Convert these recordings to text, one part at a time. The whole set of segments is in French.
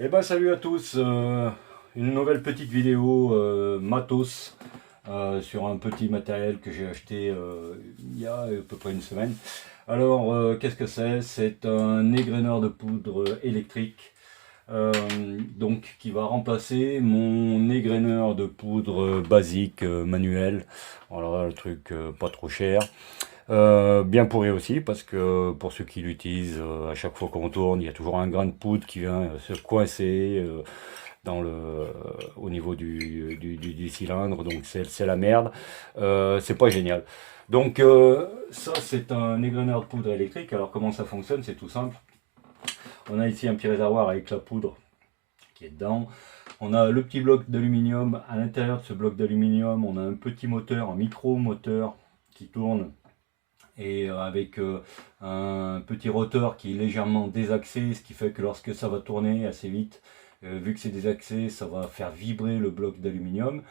Eh ben salut à tous, une nouvelle petite vidéo matos sur un petit matériel que j'ai acheté il y a à peu près une semaine. Alors qu'est-ce que c'est? C'est un égreneur de poudre électrique donc qui va remplacer mon égreneur de poudre basique manuel. Voilà le truc pas trop cher. Bien pourri aussi, parce que pour ceux qui l'utilisent, à chaque fois qu'on tourne, il y a toujours un grain de poudre qui vient se coincer au niveau du cylindre, donc c'est la merde. C'est pas génial. Donc ça, c'est un égreneur de poudre électrique. Alors comment ça fonctionne? C'est tout simple. On a ici un petit réservoir avec la poudre qui est dedans. On a le petit bloc d'aluminium. À l'intérieur de ce bloc d'aluminium, on a un petit moteur, un micro-moteur qui tourne et avec un petit rotor qui est légèrement désaxé, ce qui fait que lorsque ça va tourner assez vite, vu que c'est désaxé, ça va faire vibrer le bloc d'aluminium.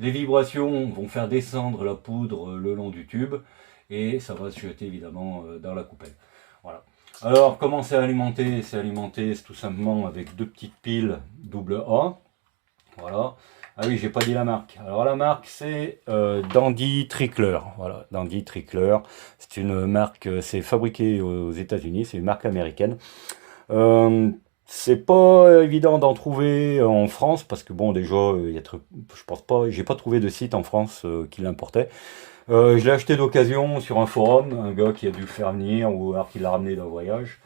Les vibrations vont faire descendre la poudre le long du tube et ça va se jeter évidemment dans la coupelle. Voilà. Alors comment c'est alimenté? C'est alimenté tout simplement avec deux petites piles double A. Voilà. Ah oui, j'ai pas dit la marque. Alors la marque c'est Dandy Trickler. Voilà, Dandy Trickler. C'est une marque, c'est fabriqué aux États-Unis, c'est une marque américaine. Euh, c'est pas évident d'en trouver en France parce que bon déjà je pense pas, j'ai pas trouvé de site en France qui l'importait. Je l'ai acheté d'occasion sur un forum, un gars qui a dû le faire venir ou alors qui l'a ramené d'un voyage.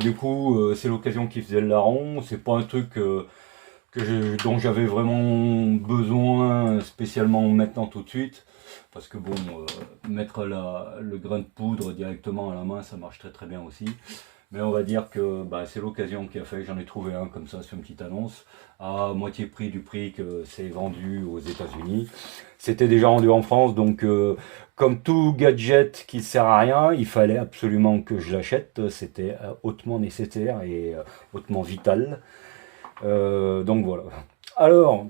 Du coup, c'est l'occasion qui faisait le larron. C'est pas un truc dont j'avais vraiment besoin spécialement maintenant tout de suite. Parce que bon, mettre le grain de poudre directement à la main, ça marche très très bien aussi. Mais on va dire que bah, c'est l'occasion qui a fait. J'en ai trouvé un comme ça sur une petite annonce à moitié prix du prix que c'est vendu aux États-Unis. C'était déjà rendu en France, donc comme tout gadget qui sert à rien, il fallait absolument que je l'achète. C'était hautement nécessaire et hautement vital. Donc voilà. Alors,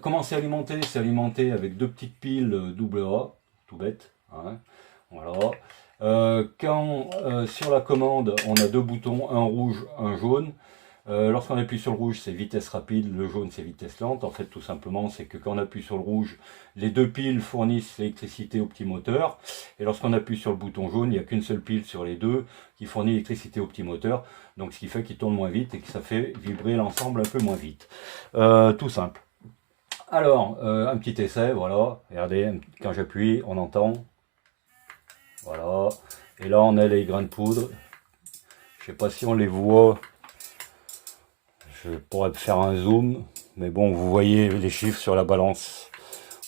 comment c'est alimenté? C'est alimenté avec deux petites piles double A, tout bête, hein. Voilà. Quand sur la commande, on a deux boutons, un rouge, un jaune. Lorsqu'on appuie sur le rouge, c'est vitesse rapide, le jaune, c'est vitesse lente. En fait, tout simplement, c'est que quand on appuie sur le rouge, les deux piles fournissent l'électricité au petit moteur. Et lorsqu'on appuie sur le bouton jaune, il n'y a qu'une seule pile sur les deux qui fournit l'électricité au petit moteur. Donc, ce qui fait qu'il tourne moins vite et que ça fait vibrer l'ensemble un peu moins vite. Tout simple. Alors, un petit essai, voilà. Regardez, quand j'appuie, on entend. Voilà. Et là, on a les grains de poudre. Je sais pas si on les voit. Je pourrais faire un zoom. Mais bon, vous voyez les chiffres sur la balance.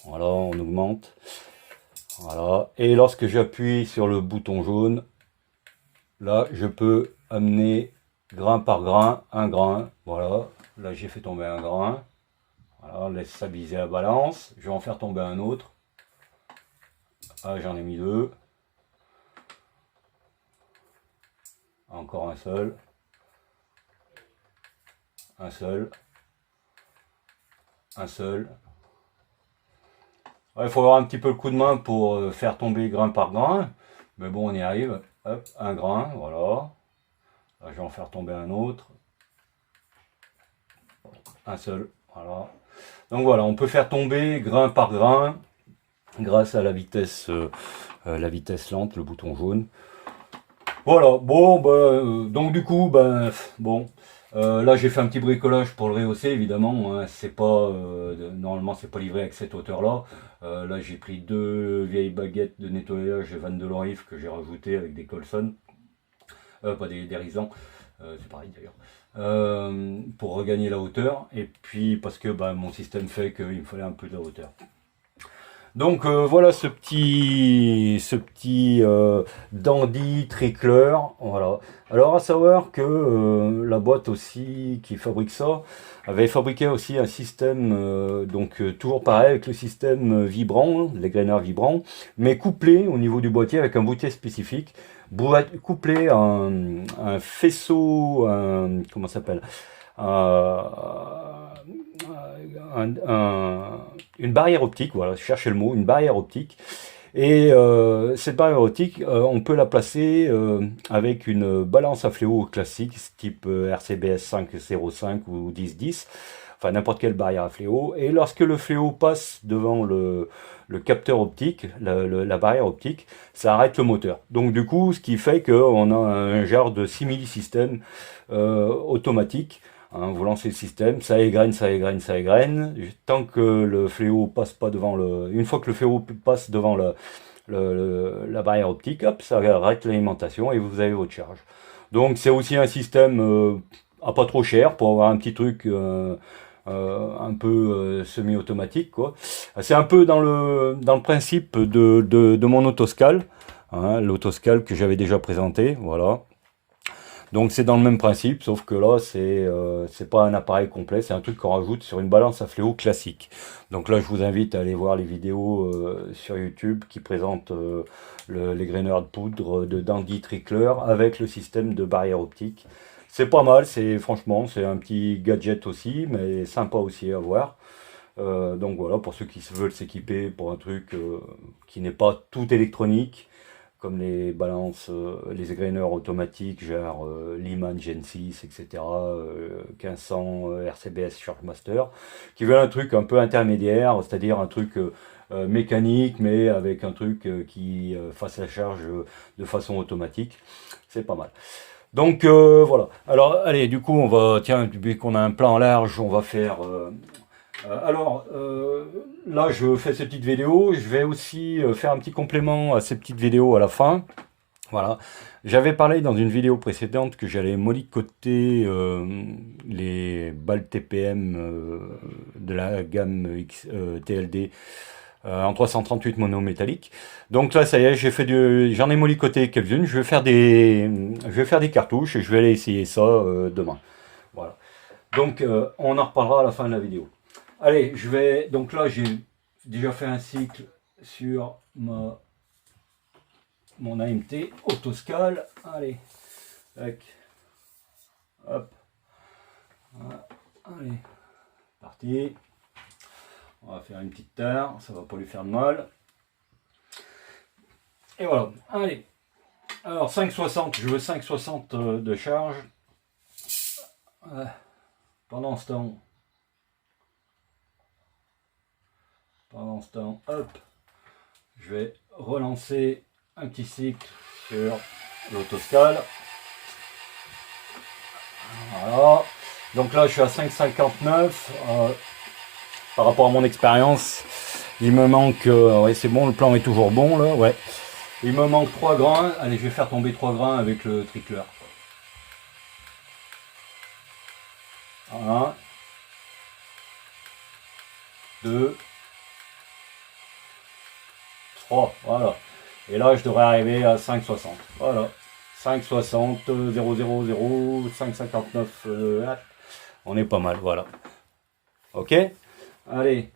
Voilà, on augmente. Voilà. Et lorsque j'appuie sur le bouton jaune, là, je peux amener grain par grain, un grain. Voilà. Là, j'ai fait tomber un grain. Voilà, on laisse stabiliser la balance. Je vais en faire tomber un autre. Ah, j'en ai mis deux. Encore un seul. Un seul. Un seul. Ouais, il faut avoir un petit peu le coup de main pour faire tomber grain par grain. Mais bon, on y arrive. Hop, un grain, voilà. Là, je vais en faire tomber un autre. Un seul, voilà. Donc voilà, on peut faire tomber grain par grain grâce à la vitesse lente, le bouton jaune. Voilà, bon, bah, donc du coup, ben, bon, là j'ai fait un petit bricolage pour le rehausser, évidemment, hein, c'est pas, normalement c'est pas livré avec cette hauteur-là. Là j'ai pris deux vieilles baguettes de nettoyage Van de Loriff que j'ai rajoutées avec des Colson, pas des Rizan, c'est pareil d'ailleurs, pour regagner la hauteur, et puis parce que ben, mon système fait qu'il me fallait un peu de la hauteur. Donc voilà ce petit dandy trickler. Voilà. Alors à savoir que la boîte aussi qui fabrique ça avait fabriqué aussi un système, donc toujours pareil avec le système vibrant, les graineurs vibrants, mais couplé au niveau du boîtier avec un boîtier spécifique, couplé à un faisceau, comment ça s'appelle? Euh, un- un- une barrière optique, voilà, je cherchais le mot, une barrière optique. Et cette barrière optique, on peut la placer avec une balance à fléau classique, type RCBS 505 ou 1010, enfin n'importe quelle barrière à fléau. Et lorsque le fléau passe devant le capteur optique, la barrière optique, ça arrête le moteur. Donc du coup, ce qui fait qu'on a un genre de simili-système automatique. Hein, vous lancez le système, ça égrène, ça égrène, ça égrène. Tant que le fléau passe pas devant le, une fois que le fléau passe devant la barrière optique, hop, ça arrête l'alimentation et vous avez votre charge. Donc c'est aussi un système à pas trop cher pour avoir un petit truc un peu semi-automatique, quoi. C'est un peu dans le principe de mon autoscale, hein, l'autoscale que j'avais déjà présenté, voilà. Donc c'est dans le même principe, sauf que là c'est pas un appareil complet, c'est un truc qu'on rajoute sur une balance à fléau classique. Donc là je vous invite à aller voir les vidéos sur YouTube qui présentent les graineurs de poudre de Dandy Trickler avec le système de barrière optique. C'est pas mal, c'est franchement c'est un petit gadget aussi, mais sympa aussi à voir. Donc voilà, pour ceux qui veulent s'équiper pour un truc qui n'est pas tout électronique, comme les balances, les graineurs automatiques, genre Lyman Gen 6, etc., 1500 RCBS Shortmaster, qui veulent un truc un peu intermédiaire, c'est-à-dire un truc mécanique, mais avec un truc qui fasse la charge de façon automatique. C'est pas mal. Donc voilà. Alors allez, du coup, on va, tiens, vu qu'on a un plan large, on va faire alors, là, je fais cette petite vidéo. Je vais aussi faire un petit complément à ces petites vidéos à la fin. Voilà. J'avais parlé dans une vidéo précédente que j'allais molicoter les balles TPM de la gamme TLD en 338 monométallique. Donc là, ça y est, j'en ai molicoté quelques-unes. Je vais faire des cartouches et je vais aller essayer ça demain. Voilà. Donc, on en reparlera à la fin de la vidéo. Allez, donc là, j'ai déjà fait un cycle sur mon AMT Autoscale. Allez, tac, hop, voilà. Allez, parti. On va faire une petite terre, ça va pas lui faire de mal. Et voilà, allez. Alors, 560, je veux 560 de charge. Pendant ce temps, hop, je vais relancer un petit cycle sur l'autoscale. Voilà. Donc là, je suis à 5,59. Par rapport à mon expérience, il me manque... ouais, c'est bon, le plan est toujours bon, là, ouais. Il me manque 3 grains. Allez, je vais faire tomber 3 grains avec le trickler. Voilà. 2, 3, voilà. Et là, je devrais arriver à 5,60. Voilà. 5,60, 0,00, 5,59. On est pas mal, voilà. Ok. Allez.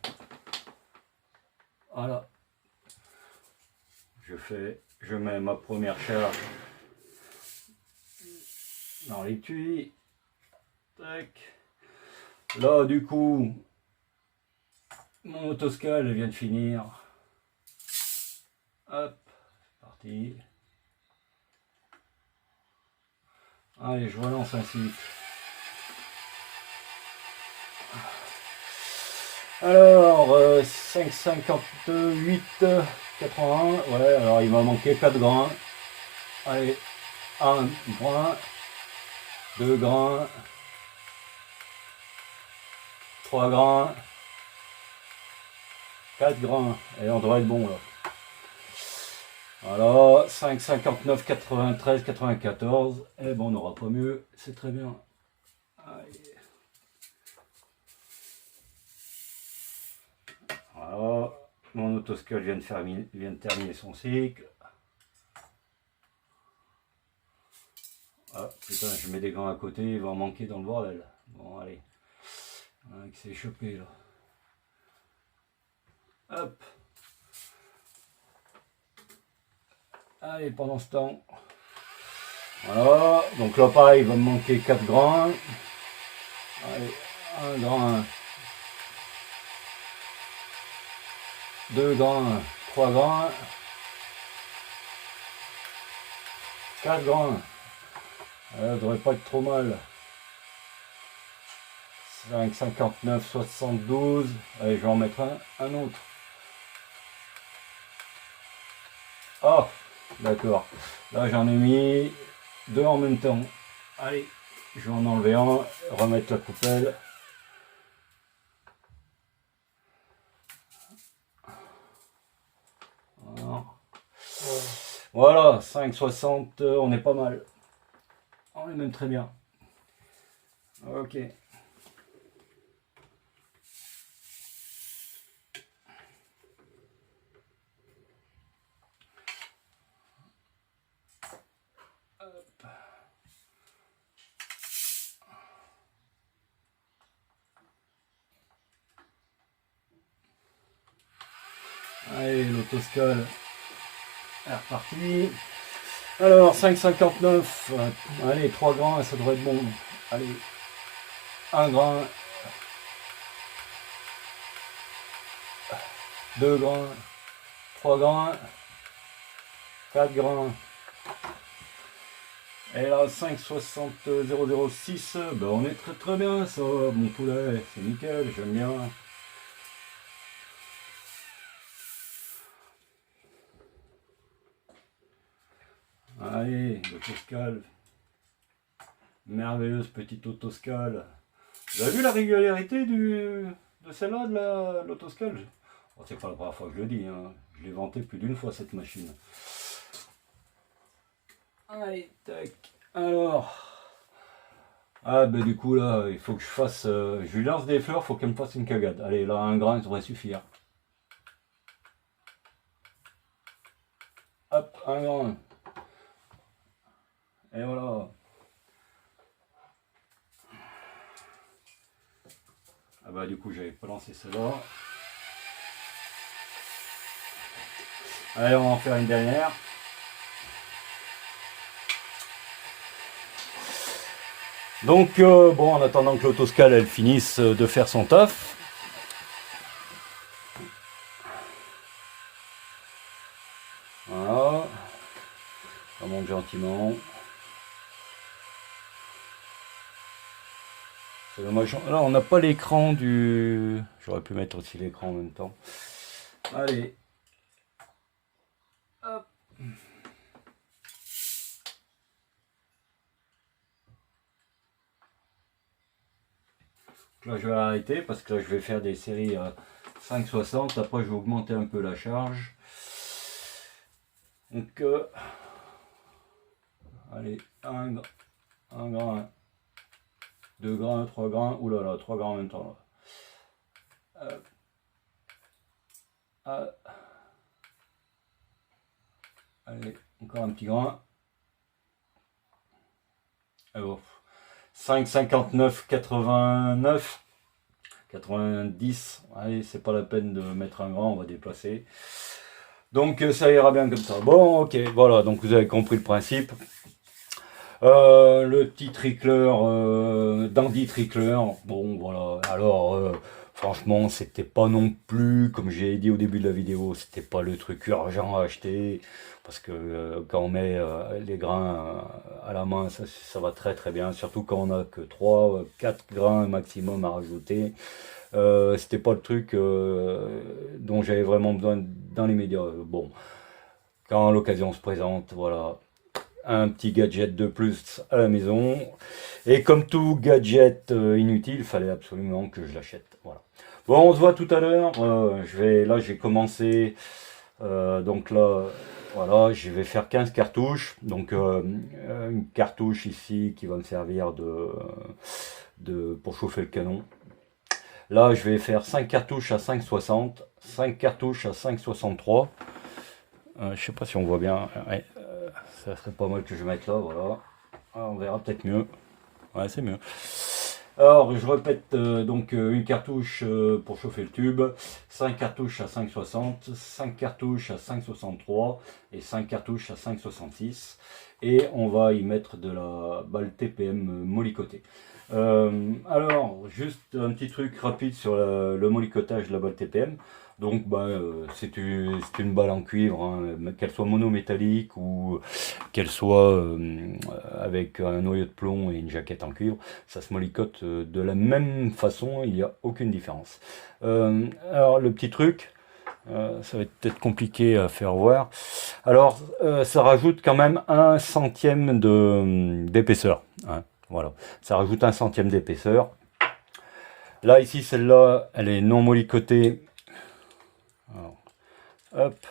Voilà. Je mets ma première charge dans l'étui. Tac. Là, du coup, mon autoscale vient de finir. Hop, parti. Allez, je relance un cycle. Alors, 5,58, 81. Ouais, alors il m'a manqué 4 grains. Allez, 1 grain, 2 grains, 3 grains, 4 grains. Et on devrait être bon là. Voilà, 5, 59, 93, 94. Et bon, on n'aura pas mieux, c'est très bien. Allez. Voilà, mon autoscale vient de terminer son cycle. Ah, putain, je mets des gants à côté, il va en manquer dans le bordel. Bon, allez. Hein, qui s'est chopé là. Hop. Allez, pendant ce temps. Voilà, donc là pareil, il va me manquer 4 grains. Allez, 1 grain. 2 grains, 3 grains. 4 grains. Ça devrait pas être trop mal. 5, 59, 72. Allez, je vais en mettre un autre. Ah, d'accord. Là, j'en ai mis 2 en même temps. Allez, je vais en enlever un, remettre la coupelle. Voilà, 5,60, on est pas mal. On est même très bien. Ok. Allez, l'autoscale est reparti. Alors, 5,59. Allez, 3 grains, ça devrait être bon. Allez, 1 grain. 2 grains. 3 grains. 4 grains. Et là, 5,60,006. Ben, on est très très bien, ça, mon poulet. C'est nickel, j'aime bien. Allez, l'autoscale. Merveilleuse petite autoscale. Vous avez vu la régularité de celle-là, de l'autoscale? Oh, c'est pas la première fois que je le dis, hein. Je l'ai vanté plus d'une fois cette machine. Allez, tac. Alors. Ah ben du coup là, il faut que je fasse. Je lui lance des fleurs, il faut qu'elle me fasse une cagade. Allez, là, un grain, ça devrait suffire. Hop, un grain. Et voilà. Ah bah du coup j'avais pas lancé cela. Allez, on va en faire une dernière. Donc bon, en attendant que l'autoscale elle finisse de faire son taf. Voilà. Ça monte gentiment. C'est dommage. Là on n'a pas l'écran du. J'aurais pu mettre aussi l'écran en même temps. Allez. Hop. Là je vais arrêter parce que là je vais faire des séries à 5,60. Après je vais augmenter un peu la charge. Donc allez, un grain, 2 grains, 3 grains. Ouh là là, 3 grains en même temps. Allez, encore un petit grain. Alors, 5,59, 89, 90. Allez, c'est pas la peine de mettre un grain, on va déplacer. Donc ça ira bien comme ça. Bon, ok, voilà, donc vous avez compris le principe. Le petit tricleur, Dandy Tricleur, bon voilà, alors franchement c'était pas non plus, comme j'ai dit au début de la vidéo, c'était pas le truc urgent à acheter, parce que quand on met les grains à la main, ça va très très bien, surtout quand on a que 3 4 grains maximum à rajouter. C'était pas le truc dont j'avais vraiment besoin dans les médias. Bon, quand l'occasion se présente, voilà, un petit gadget de plus à la maison. Et comme tout gadget inutile, il fallait absolument que je l'achète. Voilà. Bon, on se voit tout à l'heure. Là, j'ai commencé. Donc là, voilà, je vais faire 15 cartouches. Donc une cartouche ici qui va me servir pour chauffer le canon. Là, je vais faire 5 cartouches à 5,60, 5 cartouches à 5,63. Je sais pas si on voit bien. Ouais, ça serait pas mal que je mette là, voilà. Ah, on verra peut-être mieux. Ouais, c'est mieux. Alors, je répète donc une cartouche pour chauffer le tube, 5 cartouches à 5,60, 5 cartouches à 5,63 et 5 cartouches à 5,66. Et on va y mettre de la balle TPM molicotée. Alors, juste un petit truc rapide sur le molicotage de la balle TPM. Donc, c'est une balle en cuivre, hein, qu'elle soit monométallique ou qu'elle soit avec un noyau de plomb et une jaquette en cuivre. Ça se molicote de la même façon, il n'y a aucune différence. Alors, le petit truc, ça va être peut-être compliqué à faire voir. Alors, ça rajoute quand même 1 centième d'épaisseur, hein. Voilà, ça rajoute 1 centième d'épaisseur. Là, ici, celle-là, elle est non molicotée. Alors, hop.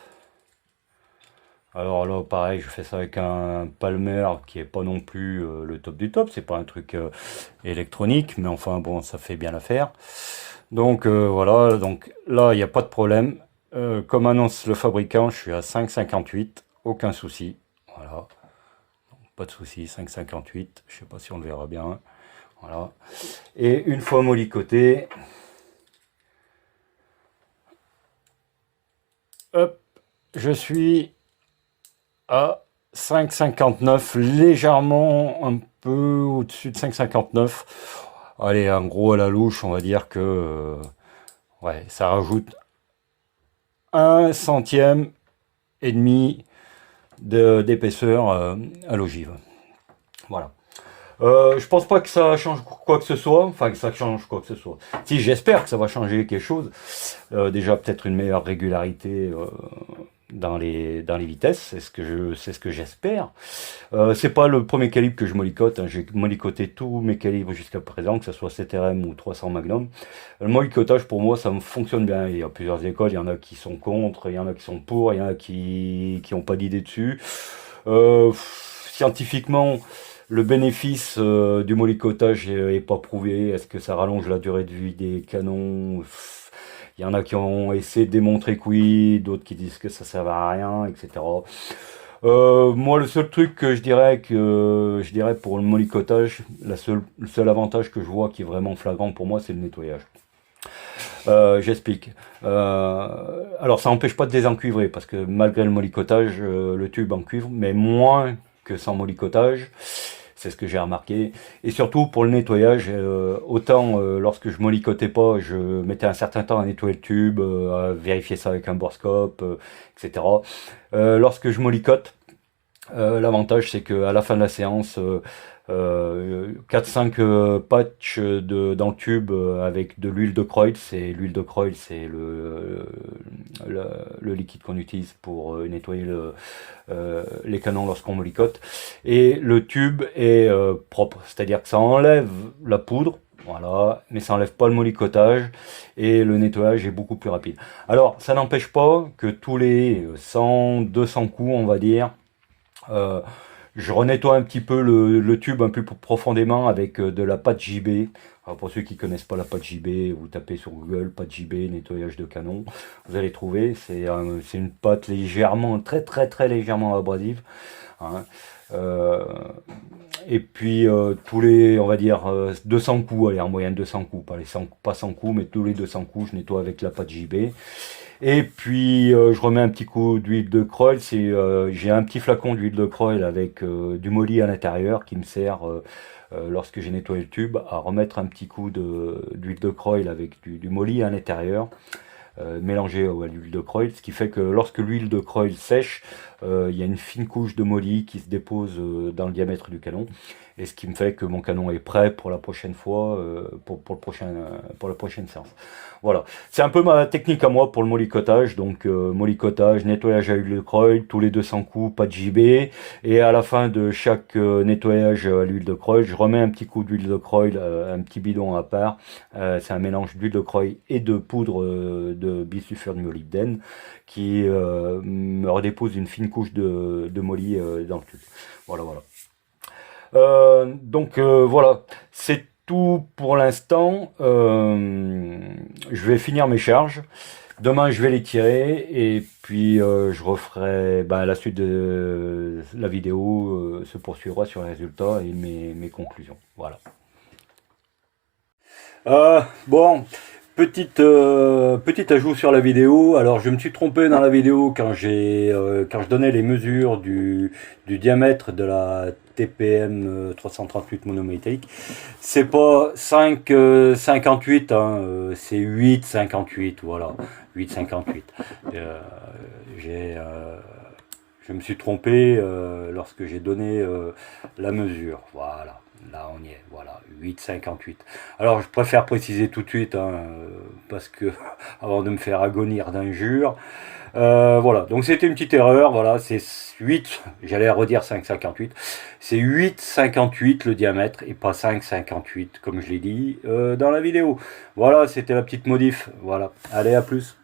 Alors là, pareil, je fais ça avec un Palmer qui est pas non plus le top du top. C'est pas un truc électronique, mais enfin bon, ça fait bien l'affaire. Donc voilà, donc là, il n'y a pas de problème. Comme annonce le fabricant, je suis à 5,58, aucun souci. Voilà, pas de souci, 5,58. Je sais pas si on le verra bien. Voilà. Et une fois molicoté, hop, je suis à 5,59, légèrement un peu au-dessus de 5,59. Allez, en gros à la louche, on va dire que ouais, ça rajoute 1 centième et demi d'épaisseur à l'ogive. Voilà. Je pense pas que ça change quoi que ce soit, enfin que ça change quoi que ce soit. Si, j'espère que ça va changer quelque chose. Déjà peut-être une meilleure régularité dans les vitesses, c'est ce que j'espère. C'est pas le premier calibre que je molicote, hein. J'ai molicoté tous mes calibres jusqu'à présent, que ce soit 7RM ou 300 Magnum. Le molicotage pour moi ça me fonctionne bien. Il y a plusieurs écoles, il y en a qui sont contre, il y en a qui sont pour, il y en a qui n'ont pas d'idée dessus. Scientifiquement, le bénéfice du molicotage est pas prouvé. Est-ce que ça rallonge la durée de vie des canons? Il y en a qui ont essayé de démontrer que oui, d'autres qui disent que ça ne sert à rien, etc. Moi, le seul truc que je dirais pour le molicotage, le seul avantage que je vois qui est vraiment flagrant pour moi, c'est le nettoyage. J'explique. Alors, ça n'empêche pas de désencuivrer, parce que malgré le molicotage, le tube en cuivre, mais moins que sans molicotage. C'est ce que j'ai remarqué. Et surtout pour le nettoyage, autant lorsque je molicotais pas, je mettais un certain temps à nettoyer le tube, à vérifier ça avec un borescope, etc. Lorsque je molicote, l'avantage c'est qu'à la fin de la séance, 4-5 patchs dans le tube avec de l'huile de Kreuz. Et l'huile de Kreuz, c'est le, le liquide qu'on utilise pour nettoyer les canons lorsqu'on molicote. Et le tube est propre, c'est-à-dire que ça enlève la poudre, voilà, mais ça enlève pas le molicotage et le nettoyage est beaucoup plus rapide. Alors, ça n'empêche pas que tous les 100-200 coups, on va dire, euh, je renettoie un petit peu le tube un peu plus profondément avec de la pâte JB. Alors pour ceux qui ne connaissent pas la pâte JB, vous tapez sur Google pâte JB, nettoyage de canon, vous allez trouver. C'est une pâte légèrement, très très très légèrement abrasive, hein. Euh, et puis tous les, on va dire, 200 coups, allez, en moyenne 200 coups, pas 100 coups, mais tous les 200 coups, je nettoie avec la pâte JB. Et puis je remets un petit coup d'huile de Kreuz. J'ai un petit flacon d'huile de Kreuz avec du molly à l'intérieur qui me sert lorsque j'ai nettoyé le tube à remettre un petit coup d'huile de Kreuz avec du molly à l'intérieur. Mélangé à l'huile de Kreuz, ce qui fait que lorsque l'huile de Kreuz sèche, il y a une fine couche de molly qui se dépose dans le diamètre du canon, et ce qui me fait que mon canon est prêt pour la prochaine fois, pour la prochaine séance. Voilà, c'est un peu ma technique à moi pour le molicotage. Donc molicotage, nettoyage à l'huile de Kreuz, tous les 200 coups, pas de JB, et à la fin de chaque nettoyage à l'huile de Kreuz, je remets un petit coup d'huile de Kreuz, un petit bidon à part. C'est un mélange d'huile de Kreuz et de poudre de bisulfure de molybdène qui me redépose une fine couche de molly dans le tube. Voilà, voilà. Donc voilà, c'est tout pour l'instant. Je vais finir mes charges. Demain, je vais les tirer et puis je referai la suite de la vidéo se poursuivra sur les résultats et mes conclusions. Voilà. Bon, petit ajout sur la vidéo. Alors je me suis trompé dans la vidéo quand quand je donnais les mesures du diamètre de la TPM 338 monométallique. C'est pas 5,58, hein, c'est 8,58, voilà, 8,58. Euh, j'ai, euh, je me suis trompé lorsque j'ai donné la mesure. Voilà, là on y est, voilà, 8,58. Alors je préfère préciser tout de suite, hein, parce que avant de me faire agonir d'injures. Voilà, donc c'était une petite erreur, voilà, c'est 8, j'allais redire 5,58, c'est 8,58 le diamètre et pas 5,58 comme je l'ai dit dans la vidéo. Voilà, c'était la petite modif, voilà, allez à plus.